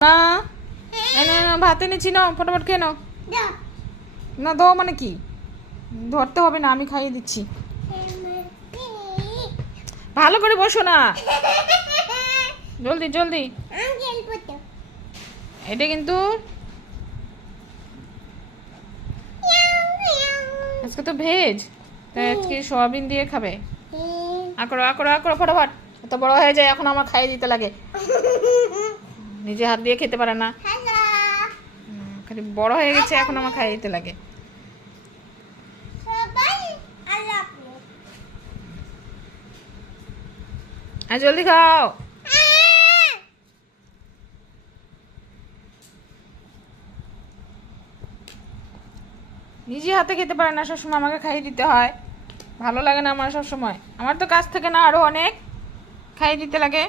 না না ভাত এনেছি না, ফটাফট খেয়ে নাও। না দাও মানে কি, ধরতে হবে না, আমি খাইয়ে দিচ্ছি। ভালো করে বসো না, জলদি জলদি। এটা কিন্তু আজকে তো ভেজ, তাই আজকে সয়াবিন দিয়ে খাবে। আকড়ো আকড়ো আকড়ো ফটাফট, এত বড় হয়ে যায় এখন আমার খাইয়ে দিতে লাগে, নিজে হাত দিয়ে খেতে পারে না, খালি বড় হয়ে গেছে এখন আমার খাইয়ে দিতে লাগে। আর জলদি খাও। নিজে হাতে খেতে পারে না, সবসময় আমাকে খাইয়ে দিতে হয়, ভালো লাগে না আমার। সবসময় আমার তো কাজ থাকে না আরো অনেক, খাইয়ে দিতে লাগে।